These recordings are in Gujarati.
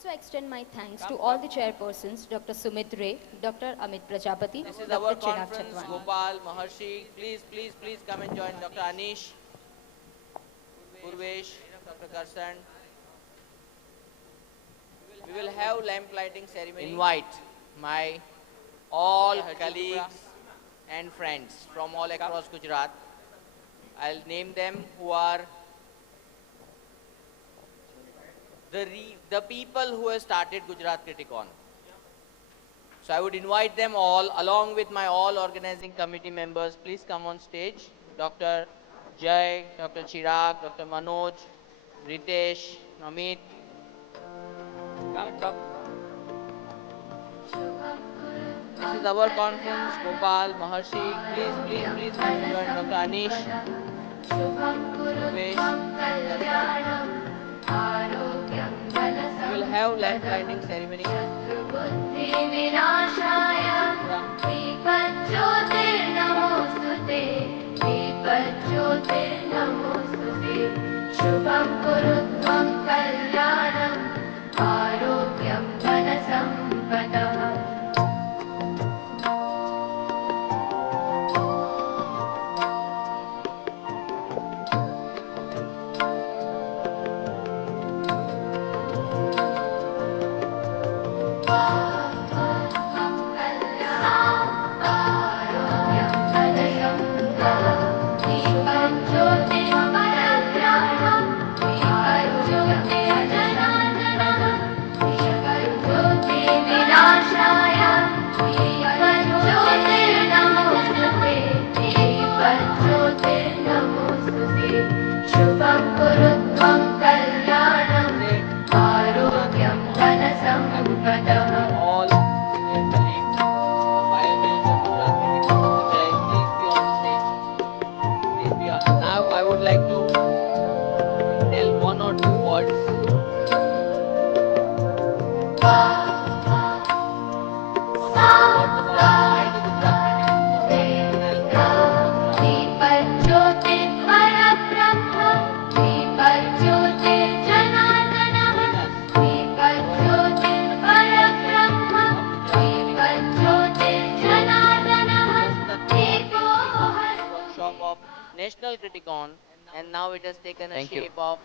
also extend my thanks to all the chairpersons, Dr. Sumit Ray, Dr. Amit Prajapati, This is Dr. our Chirag conference. Chatwani. Gopal, Maharshi, please come and join Dr. Anish, Purvesh, Dr. Karsan. We will have lamp lighting ceremony. Invite my all colleagues and friends from all across Gujarat. I'll name them who are the people who have started Gujarat Criticon. So I would invite them all along with my all organizing committee members. Please come on stage. Dr. Jay, Dr. Chirag, Dr. Manoj, Ritesh, Amit. Come. This is our conference. Gopal, Maharshi, please come and join Dr. Anish. Purvesh. We will have lamp lighting ceremony. शुभं कुरु त्वं कल्याणं आरोग्यं धनसम्पदः शुभं कुरु त्वं कल्याणं आरोग्यं धनसम्पदः All senior colleagues, pioneers of Gujarat Criticon. Jay, please be on the stage. Please be on. Now I would like to tell one or two words. Workshop of National Criticon, and now it has taken a shape of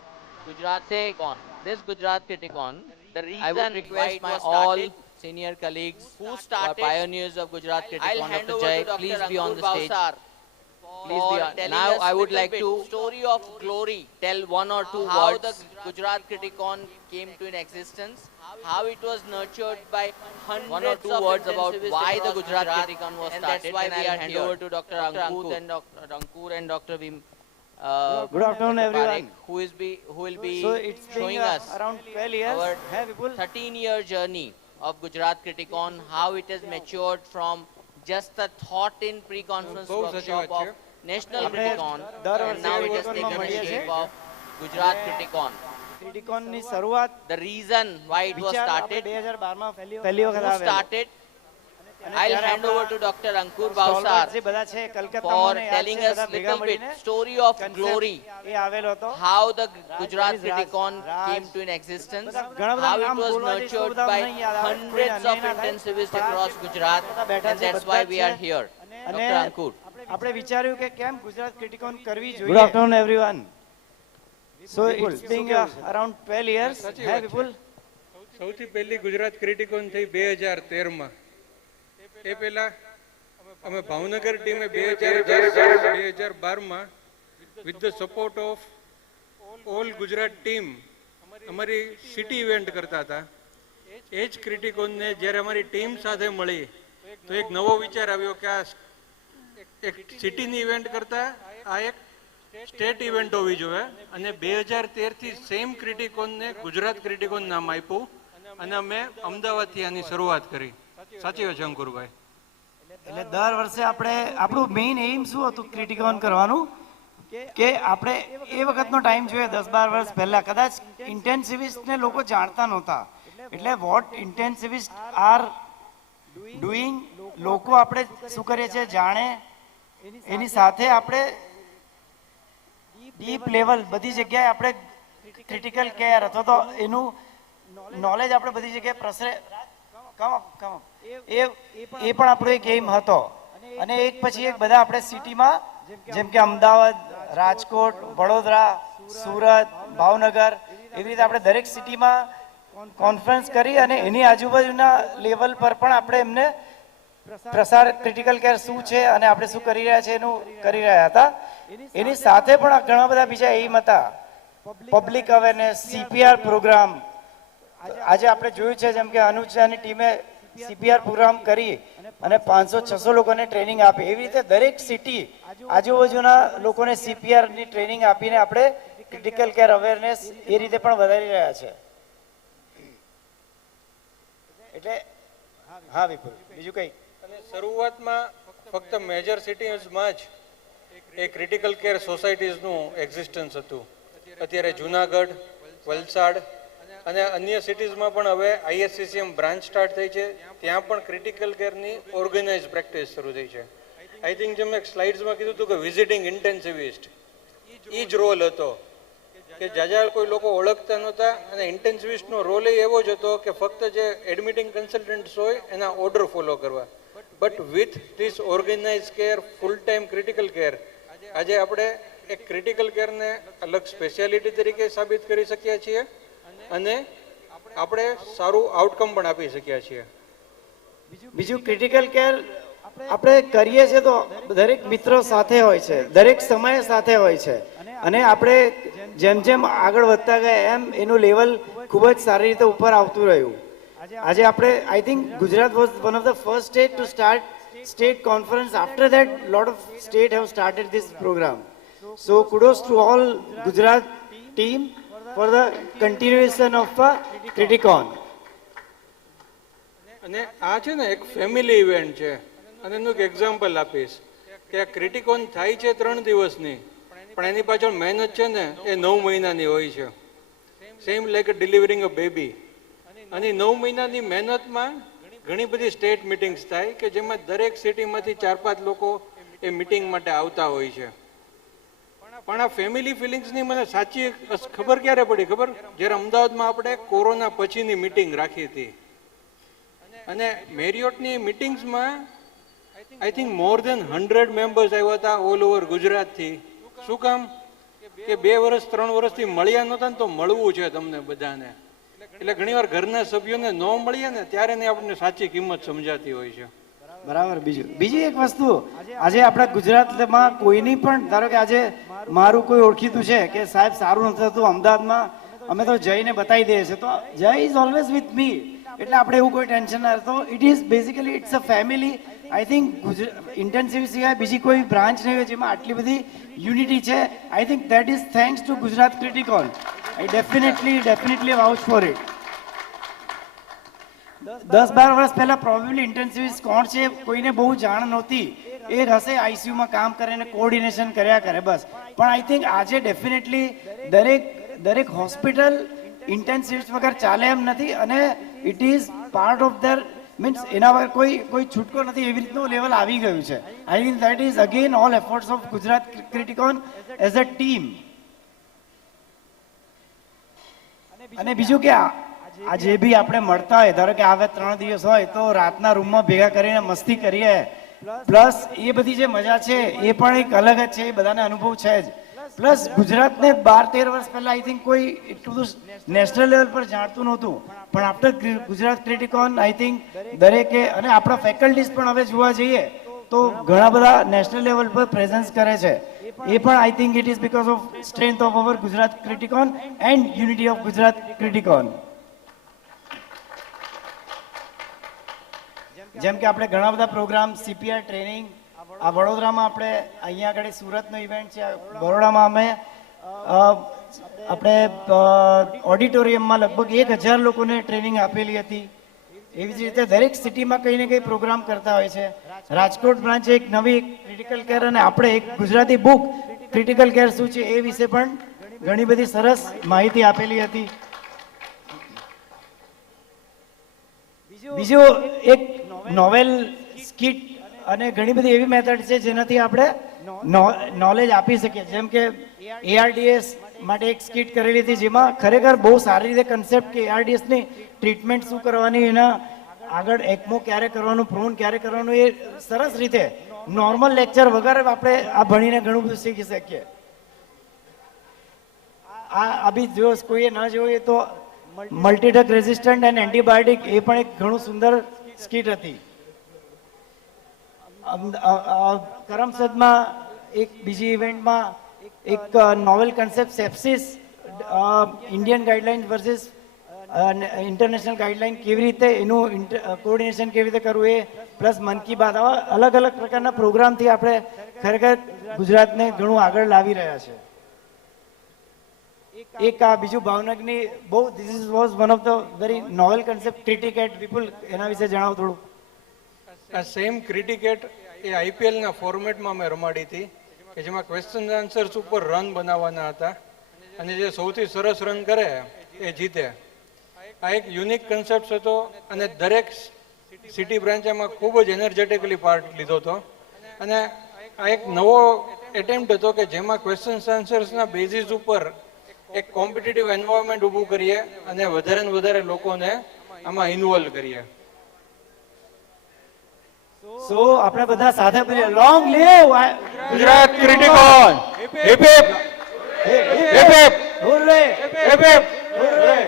Gujarat Criticon. This Gujarat Criticon, the reason I would request my all senior colleagues who are pioneers of Gujarat Criticon, Dr. Jay, please be on the stage. Please be on. Now I would like to story of glory. Tell one or two how words. How the Gujarat Criticon came to an existence, how it was nurtured by hundreds one or two words about why the Gujarat Criticon was started. And that's why we are hand over to Dr. Ankur and Dr. Vim. Good afternoon, Dr. everyone. Parekh, who will be So it's showing been us around 12 years. our Hey, people. 13-year journey of Gujarat Criticon, how it has matured from just the thought in pre-conference workshop of National Criticon, and now it has taken the shape of Gujarat Criticon. ક્રિટિકોન ની શરૂઆત The reason why it was વિચાર started, 2012 માં પહેલી વખત who આવેલો. started, અને I'll ત્યારે hand over to Dr. Ankur stalwart Bhavsar જે બધા છે for કલકત્તામાં મને યાદ telling છે, us બધા ભેગા little bit મળીને story of concept glory, એ આવેલો હતો. how the Gujarat Raj, Criticon Raj. came to an existence, બધા ઘણા બધા how it નામ was બોલવા જઈશ તો nurtured બધા by નહીં યાદ આવે. hundreds કોઈને of નહીં ના થાય. intensivists પણ આ across Gujarat, બધા બેઠા and છે, that's બધા why જ we છે. are here. અને Dr. Ankur. આપણે વિચાર્યું કે કેમ ગુજરાત ક્રિટિકોન કરવી જોઈએ. Good afternoon, everyone. So it's been around 12 years. Hey, people. સૌથી પહેલી ગુજરાત ક્રિટિકોન થઈ 2013 માં. એ પહેલા અમે ભાવનગર ટીમે 2012 માં with the support of all Gujarat team અમારી સિટી ઇવેન્ટ કરતા હતા. એ જ ક્રિટિકોનને જ્યારે અમારી ટીમ સાથે મળી તો એક નવો વિચાર આવ્યો કે આ એક સિટીની ઇવેન્ટ કરતા આ એક સ્ટેટ ઇવેન્ટ હોવી જોઈએ, અને 2013 થી સેમ ક્રિટિકોનને ગુજરાત ક્રિટિકોન નામ આપ્યું અને અમે અમદાવાદથી આની શરૂઆત કરી. સાચી વાત છે અંકુરભાઈ? એટલે દર વર્ષે આપણે આપણું મેઇન એમ શું હતું ક્રિટિકોન કરવાનું કે આપણે એ વખતનો ટાઈમ જોઈએ 10-12 વર્ષ પહેલા કદાચ ઇન્ટેન્સિવિસ્ટને લોકો જાણતા નહોતા. એટલે વોટ ઇન્ટેન્સિવિસ્ટ આર ડુઈંગ લોકો આપણે શું કરીએ છીએ જાણે, એની સાથે આપણે ડીપ લેવલ બધી જગ્યાએ આપણે ક્રિટિકલ કેર અથવા તો એનું નોલેજ આપણે બધી જગ્યાએ પ્રસરે કમ એ પણ આપણો એક એમ હતો. અને એક પછી એક બધા આપણે સિટીમાં જેમ કે અમદાવાદ, રાજકોટ, વડોદરા, સુરત, ભાવનગર એવી રીતે આપણે દરેક સિટીમાં કોન્ફરન્સ કરી અને એની આજુબાજુના લેવલ પર પણ આપણે એમને પ્રસાર ક્રિટિકલ કેર શું છે અને આપણે શું કરી રહ્યા છે એનું કરી રહ્યા હતા. એની સાથે પણ ઘણા બધા બીજા એમ હતા, પબ્લિક અવેરનેસ, CPR પ્રોગ્રામ. આજે આપણે જોયું છે જેમ કે અનુજાની ટીમે CPR પ્રોગ્રામ કરી અને 500-600 લોકોને ટ્રેનિંગ આપી. એવી રીતે દરેક સિટી આજુબાજુના લોકોને CPR ની ટ્રેનિંગ આપીને આપણે ક્રિટિકલ કેર અવેરનેસ એ રીતે પણ વધારી રહ્યા છે. એટલે હા વિપુલ, બીજું કઈ? અને શરૂઆતમાં ફક્ત મેજર સિટીઝમાં જ એ ક્રિટિકલ કેર સોસાયટીઝનું એક્ઝિસ્ટન્સ હતું. અત્યારે જુનાગઢ, વલસાડ અને અન્ય સિટીઝમાં પણ હવે ISCCM બ્રાન્ચ સ્ટાર્ટ થઈ છે. ત્યાં પણ ક્રિટિકલ કેરની ઓર્ગેનાઇઝ પ્રેક્ટિસ શરૂ થઈ છે. આઈ થિંક જેમ મેં સ્લાઇડ્સમાં કીધું હતું કે વિઝિટિંગ ઇન્ટેન્સિવિસ્ટ એ જ રોલ હતો કે જાજા કોઈ લોકો ઓળખતા નહોતા અને ઇન્ટેન્સિવિસ્ટનો રોલ એવો જ હતો કે ફક્ત જે એડમિટિંગ કન્સલ્ટન્ટ્સ હોય એના ઓર્ડર ફોલો કરવા. But with this organise care, full time critical care, આજે આપણે એક ક્રિટિકલ કેરને અલગ સ્પેશિયાલિટી તરીકે સાબિત કરી શકીએ છીએ અને આપણે સારું આઉટકમ પણ આપી શક્યા છીએ. બીજું ક્રિટિકલ કેર આપણે કરીએ છીએ તો દરેક મિત્રો સાથે હોય છે, દરેક સમય સાથે હોય છે અને આપણે જેમ જેમ આગળ વધતા ગયા એમ એનું લેવલ ખૂબ જ સારી રીતે ઉપર આવતું રહ્યું. આજે આપણે I think Gujarat was one of the first state to start state conference. After that, lot of state have started this program. So kudos to all Gujarat team for the continuation of Criticon. અને આ છે ને એક ફેમિલી ઇવેન્ટ છે અને એનું એક એક્ઝામ્પલ આપીશ કે આ ક્રિટિકોન થાય છે 3 દિવસની, પણ એની પાછળ મહેનત છે ને એ 9 મહિનાની હોય છે. Same like delivering a baby. અને 9 મહિનાની મહેનતમાં ઘણી બધી સ્ટેટ મિટિંગ્સ થાય કે જેમાં દરેક સિટીમાંથી 4-5 લોકો એ મિટિંગ માટે આવતા હોય છે. પણ આ ફેમિલી ફિલિંગ્સની મને સાચી ખબર ક્યારે પડી ખબર? જ્યારે અમદાવાદમાં આપણે કોરોના પછીની મિટિંગ રાખી હતી અને મેરિયોટની મિટિંગ્સમાં I think more then 100 members આવ્યા હતા ઓલ ઓવર ગુજરાતથી. શું કામ? કે 2 વર્ષ 3 વર્ષથી મળ્યા નહોતા ને તો મળવું છે તમને બધાને. એટલે ઘણીવાર ઘરના સભ્યોને ન મળીએ ને ત્યારે આપણને સાચી કિંમત સમજાતી હોય છે. બરાબર. બીજી એક વસ્તુ, આજે આપણા ગુજરાતમાં કોઈની પણ, ધારો કે આજે મારું કોઈ ઓળખીતું છે કે સાહેબ સારું નથી થતું અમદાવાદમાં, અમે તો જઈને બતાવી દઈએ છીએ, તો જય ઇઝ ઓલવેઝ વિથ મી. એટલે આપણે એવું કોઈ ટેન્શન ના રહેતો. It is basically it's a family. I think intensive સિવાય બીજી કોઈ બ્રાન્ચ નહીં હોય જેમાં આટલી બધી યુનિટી છે. I think that is thanks to Gujarat Criticon. I definitely vouch for it. 10-12 વર્ષ પહેલા પ્રોબેબલી ઇન્ટેન્સિવિસ્ટ કોણ છે કોઈને બહુ જાણ નહોતી. એ હશે આઈસીયુમાં કામ કરે ને કોઓર્ડિનેશન કર્યા કરે બસ. પણ આઈ થિંક આજે ડેફિનેટલી દરેક હોસ્પિટલ ઇન્ટેન્સિવિસ્ટ વગર ચાલે એમ નથી અને it is part of their means એના વગર કોઈ છૂટકો નથી, એવી રીતનું લેવલ આવી ગયું છે. I think that is again all efforts of Gujarat Criticon as a team. અને બીજું કે આજે બી આપણે મળતા હોય, ધારો કે આવે 3 દિવસ હોય તો રાતના રૂમમાં ભેગા કરીને મસ્તી કરીએ, પ્લસ એ બધી જે મજા છે એ પણ એક અલગ જ છે, એ બધાને અનુભવ છે જ. પ્લસ ગુજરાતને 12-13 વર્ષ પહેલા આઈ થિંક કોઈ એટલું બધું નેશનલ લેવલ પર જાણતું નહોતું, પણ આફ્ટર ગુજરાત ક્રિટિકોન આઈ થિંક દરેકે, અને આપણા ફેકલ્ટીઝ પણ હવે જોવા જઈએ તો ઘણા બધા નેશનલ લેવલ પર પ્રેઝન્સ કરે છે. એ પણ I think it is because of strength of our Gujarat Criticon and unity of Gujarat Criticon. જેમ કે આપણે ઘણા બધા પ્રોગ્રામ, CPR ટ્રેનિંગ, આ વડોદરામાં આપણે અહીંયા આગળ સુરતનો ઇવેન્ટ છે, બરોડામાં અમે આપણે ઓડિટોરિયમમાં લગભગ 1000 લોકોને ટ્રેનિંગ આપેલી હતી. એવી જ રીતે દરેક સિટીમાં કંઈ ને કંઈ પ્રોગ્રામ કરતા હોય છે. રાજકોટ બ્રાન્ચે એક નવી ક્રિટિકલ કેર અને આપણે એક ગુજરાતી બુક ક્રિટિકલ કેર શું છે એ વિશે પણ ઘણી બધી સરસ માહિતી આપેલી હતી. બીજું એક નોવેલ સ્કિટ અને ઘણી બધી એવી મેથડ છે જેનાથી આપણે નોલેજ આપી શકીએ. જેમ કે ARDS માટે એક સ્કીટ કરેલી હતી, જેમાં ખરેખર બહુ સારી રીતે કન્સેપ્ટ કે ARDS ની ટ્રીટમેન્ટ શું કરવાની, એના આગળ ECMO ક્યારે કરવાનું, પ્રોન ક્યારે કરવાનું, એ સરસ રીતે નોર્મલ લેક્ચર વગર આપણે આ ભણીને ઘણું બધું શીખી શકીએ. આ બી જો કોઈએ ન જોયું તો મલ્ટીડ્રગ રેઝિસ્ટન્ટ એન્ડ એન્ટીબાયોટિક, એ પણ એક ઘણું સુંદર સ્કીટ હતી. કરમસદમાં એક બીજી ઇવેન્ટમાં એક novel concept sepsis, Indian guideline versus international guideline, કેવી રીતે એનું કોઓર્ડિનેશન કેવી રીતે કરવું, એ પ્લસ મન કી બાત, આવા અલગ અલગ પ્રકારના પ્રોગ્રામથી આપણે ખરેખર ગુજરાતને ઘણું આગળ લાવી રહ્યા છે. એક આ બીજું ભાવનગરની બહુ this was one of the very novel concept ક્રિટિકેટ. વિપુલ, એના વિશે જણાવો થોડું. આ સેમ ક્રિટિકેટ એ આઈપીએલના ફોર્મેટમાં મેં રમાડી હતી, કે જેમાં ક્વેશ્ચન આન્સર્સ ઉપર રન બનાવવાના હતા, અને જે સૌથી સરસ રન કરે એ જીતે. આ એક યુનિક કન્સેપ્ટ હતો, અને દરેક સિટી બ્રાન્ચે એમાં ખૂબ જ એનર્જેટિકલી પાર્ટ લીધો હતો. અને આ એક નવો એટેમ્પ્ટ હતો કે જેમાં ક્વેશ્ચન આન્સર્સના બેઝિસ ઉપર એક કોમ્પિટિટિવ એન્વાયરમેન્ટ ઊભું કરીએ અને વધારે ને વધારે લોકોને આમાં ઇન્વોલ્વ કરીએ. સો આપણે બધા સાથે બોલીએ, long live Gujarat Criticon. Hip hip hip hip hurray hip hip. હુર્રે.